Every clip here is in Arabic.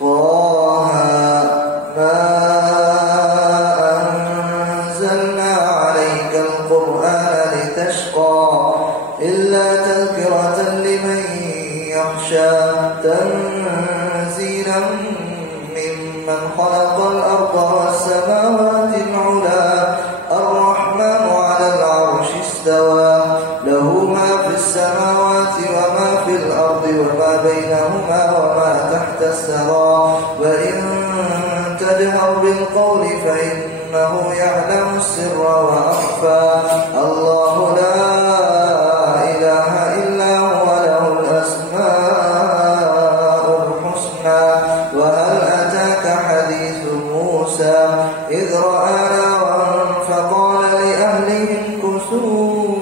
طه ما أنزلنا عليك القرآن لتشقى إلا تذكرة لمن يخشى تنزيلا ممن خلق الأرض والسماوات العلى الرحمن على العرش استوى له ما في السماوات وما في الأرض وما بينهما وما تحت الثرى وإن تجهر بالقول فإنه يعلم السر وأخفى الله لا إله إلا هو له الأسماء الحسنى وهل أتاك حديث موسى إذ رأى نارا فقال لأهلهم كثوا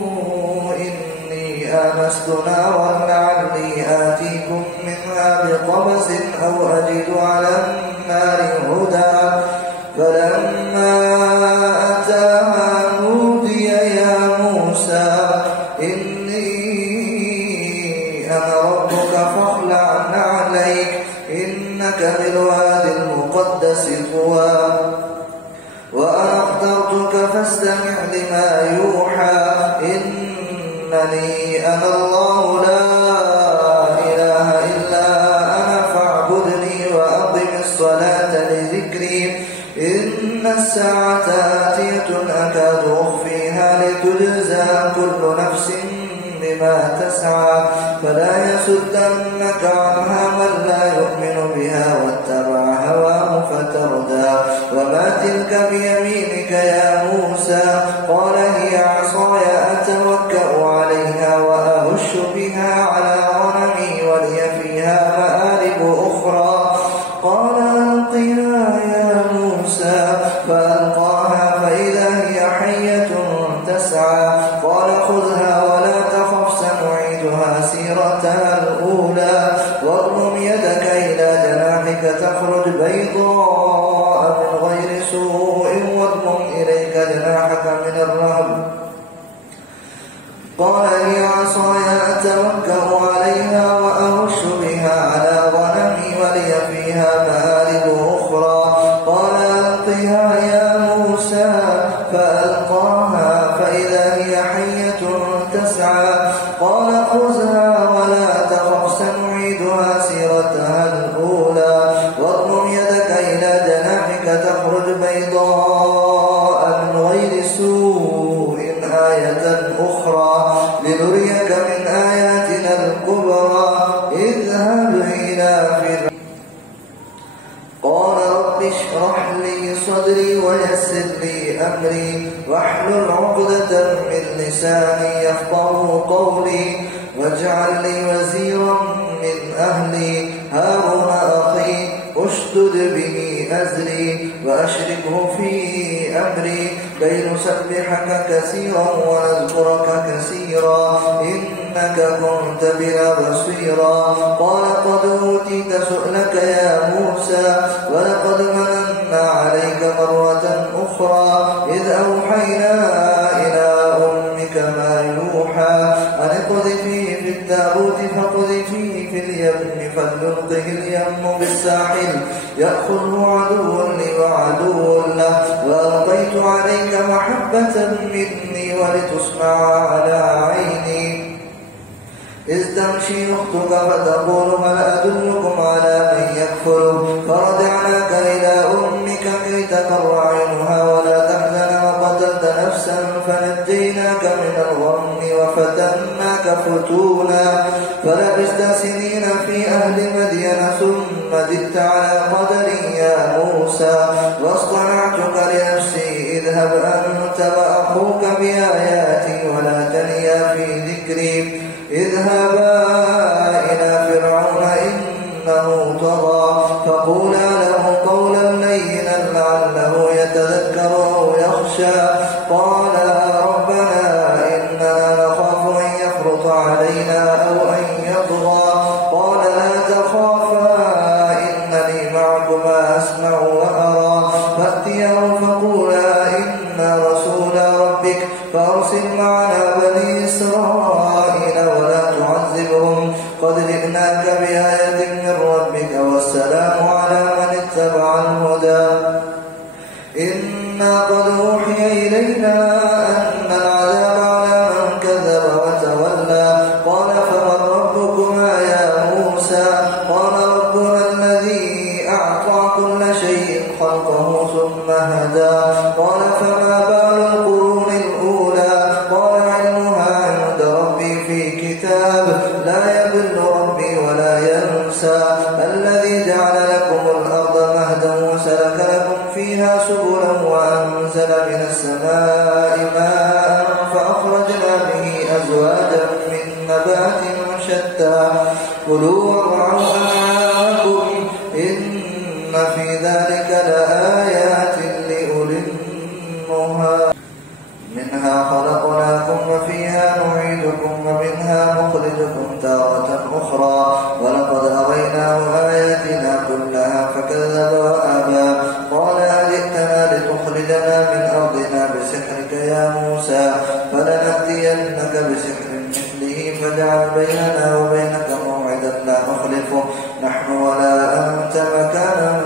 إني آنست نارا لعلي آتيكم منها بقبس أو أجد على النار هدى فلما أتاها نودي يا موسى إني أنا ربك فاخلع عليك إنك بالوادي المقدس طوى وأنا اخترتك فاستمع لما يوحى إنني أنا الله لا إله إلا أنا فاعبدني وأقم الصلاة لذكري إن الساعة آتية أكاد أخفيها لتجزى كل نفس بما تسعى فلا يصدنك عنها من لا يؤمن بها واتبع هواه فتردى وما تلك بيمينك يا موسى قال هي عصاي أتوكأ عليها وأهش بها على غنمي ولي فيها مآرب أخرى قال ألقها يا موسى فألقاها فإذا هي حية تسعى قال خذها ولا تخف سنعيدها سيرتها الأولى واضم يدك إلى جناحك تخرج بيضاء من غير سوء واضم إليك جناحك من الرهب قال هي عصاي أتوكأ عليها وأهش بها على غنمي ولي فيها مآرب أخرى قال ألقها يا موسى فألقاها فإذا هي حية تسعى قال خذها ولا تخف سنعيدها سيرتها الأولى واضم يدك إلى جناحك تخرج بيضاء من غير سوء آية أخرى لنريك من آياتنا الكبرى اذهب إلى فرعون قال رب اشرح لي صدري ويسر لي أمري واحلل عقدة من لساني يفقهوا قولي واجعل لي وزيرا من أهلي هارون أخي اشدد به أزري وأشركه في أمري كي نسبحك كثيرا ونذكرك كثيرا إنك كنت بنا بصيرا قال قد أوتيت سؤلك يا موسى ولقد مننا عليك مرة أخرى إذ أوحينا إلى أمك ما يوحى أن اقذفيه في التابوت فاقذفيه في اليم فليلقه اليم بالساحل يأخذه عدو لي وعدو له وألقيت عليك محبة مني ولتصنع على عيني إذ تمشي أختك فتقول هل أدلكم على من يكفره فرجعناك إلى أمك كي تقر عينها ولا تحزن وقتلت نفسا فنجيناك من الغم وفتناك فتونا فلبثت سنين في أهل مدين ثم جئت على قدر يا موسى واصطنعتك لنفسي اذهب أنت وأخوك بآياتي ولا تنيا في ذكري اذهبا إلى فرعون إنه طغى فقولا له قولا لينا لعله يتذكر أو يخشى قال ربنا إننا نخاف أن يفرط علينا أو أن يطغى قال لا تخافا إنني معكما أسمع وأرى فأتياه فقولا إنا رسول ربك فأرسل معنا بني إسرائيل ولا تعذبهم قد جئناك بآية من ربك والسلام على إلينا أن العذاب على من كذب وتولى. قال فمن ربكما يا موسى؟ قال ربنا الذي أعطى كل شيء خلقه ثم هدى. قال فما بال القرون الأولى؟ قال علمها عند ربي في كتاب لا يضل ربي ولا ينسى. الذي جعل لكم الأرض مهدا وسلك لكم فيها سبلا وأنزل من السماء ماء فأخرجنا به أزواجا من نبات شتى كلوا وارعوا أنعامكم إن في ذلك لآيات لأولي النهى. منها خلقناكم وفيها نعيدكم ومنها مخرجكم تارة أخرى ولقد أريناه آياتنا كلها فكذب وأبى. قال أجئتنا لتخرجنا من أرضنا بسحرك يا موسى فلنأتينك بسحر مثله فاجعل بيننا وبينك موعدا لا نخلفه نحن ولا أنت مكانا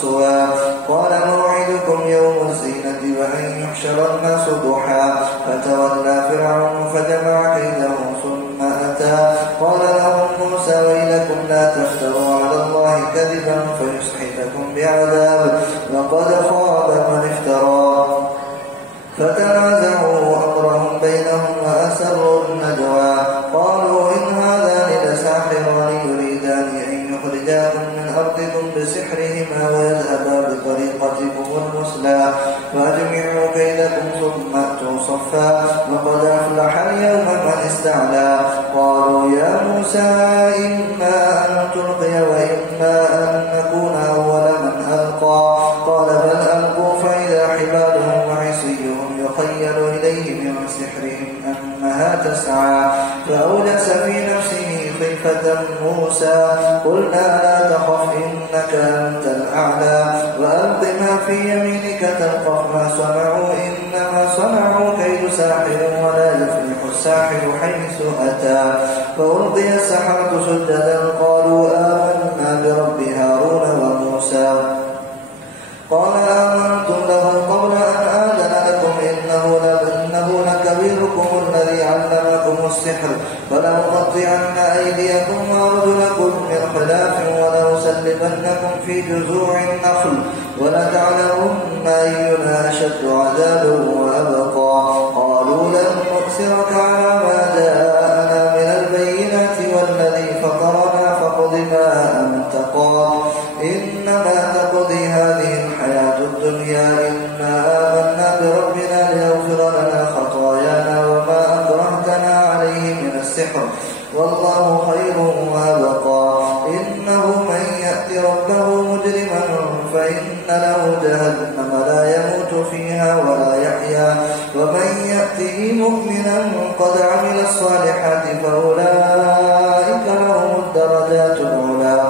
سوى. قال موعدكم يوم الزينة وأن يحشر الناس ضحى فتولى فرعون فجمع كيده ثم أتى. قال لهم موسى ويلكم لا تفتروا على الله كذبا فيسحتكم بعذاب وقد خاب من افترى. فتنازعوا أمرهم بينهم وأسروا النجوى. قالوا إن هذان لساحران يريدان أن يخرجاكم من أرضكم بسحرهما ويذهبا بطريقتكم المثلى فأجمعوا كيدكم ثم أتوا صفا وقد أفلح اليوم من استعلى. قالوا يا موسى إما أن تلقي وإما أن نكون أول من ألقى. قال بل ألقوا فإذا حبالهم وعصيهم يخيل إليه من سحرهم أنها تسعى فأوجس في نفسه خيفة موسى. قلنا لا تخف إنك أنت الأعلى وألق ما في يمينك تلقف ما صنعوا إنما صنعوا كيد ساحر ولا يفلح الساحر حيث أتى. فألقي السحرة سجدا قالوا آمنا برب هارون وموسى. قال آمنتم له قبل أن آذن لكم إنه لكبيركم الذي علمكم السحر فلأقطعن أيديكم وأرجلكم من خلاف ولأسلبنكم في جذوع النخل ولتعلمن أينا أشد عذابا وأبقى. قالوا لن نؤثرك على ما جاءنا من البينات والذي فطرنا فاقض ما أنت قاض إنما تقضي هذه الحياة الدنيا إنا آمنا بربنا ليغفر لنا خطايانا وما أكرهتنا عليه من السحر والله خير وأبقى. إنه من يأت ربه مجرما فإن له جهنم لا يموت فيها ولا يحيا ومن يأته مؤمنا قد عمل الصالحات فأولئك لهم الدرجات العلى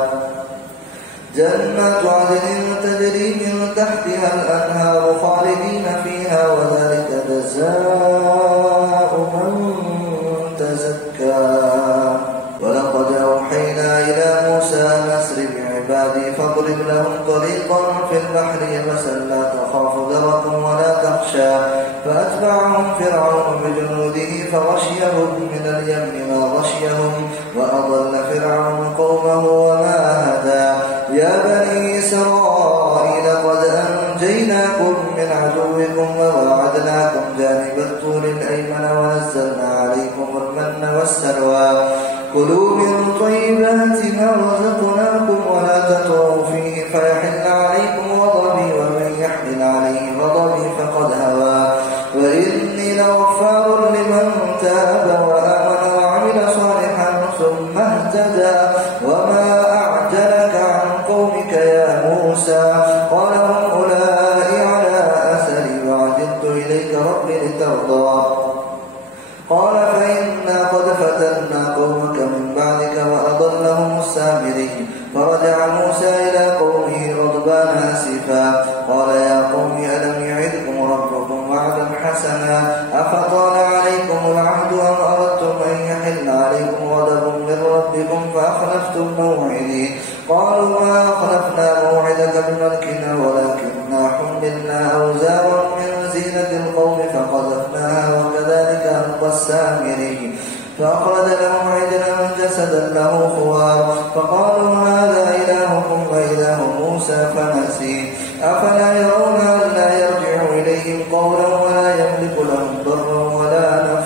جنات عدن تجري من تحتها الأنهار خالدين فيها وذلك جزاء من تزكى. ولقد أوحينا إلى موسى أن أسر بعبادي فاضرب لهم طريقا في البحر يبسا لا تخاف دركا ولا تخشى. فأتبعهم فرعون بجنوده فغشيهم من اليم ما غشيهم وأضل فرعون قومه وما هدى. يا بني إسرائيل قد أنجيناكم من عدوكم وواعدناكم جانب الطور الأيمن ونزلنا عليكم المن والسلوى. كلوا من طيبات ما رزقناكم ولا تطغوا فيه فيحل عليكم غضبي ومن يحمل عليه غضبي فقد هوى. وإني لغفار لمن تاب وآمن وعمل صالحا ثم اهتدى. وما أعجلك عن قومك يا موسى؟ قال هم أولئك على أثري وعجلت إليك رب لترضى. قال فإنا قد فتنا قومك من بعدك وأضلهم السامري. فرجع موسى إلى قومه غضبان آسفا قال يا قوم ألم يعدكم ربكم وعدا حسنا أفطال عليكم العهد أم أردتم أن يحل عليكم غضب من ربكم فأخلفتم موعدي. قالوا ما أخلفنا موعدك بملكنا ولكننا حملنا أوزارا من زينة القوم فقذفناها وكذلك ألقى السامري فأخرج لهم عجلا جسدا له خوار فقالوا هذا إلهكم وإله موسى فنسي أفلا يرون ألا يرجع إليهم قولا ولا يملك لهم ضرا ولا نفعا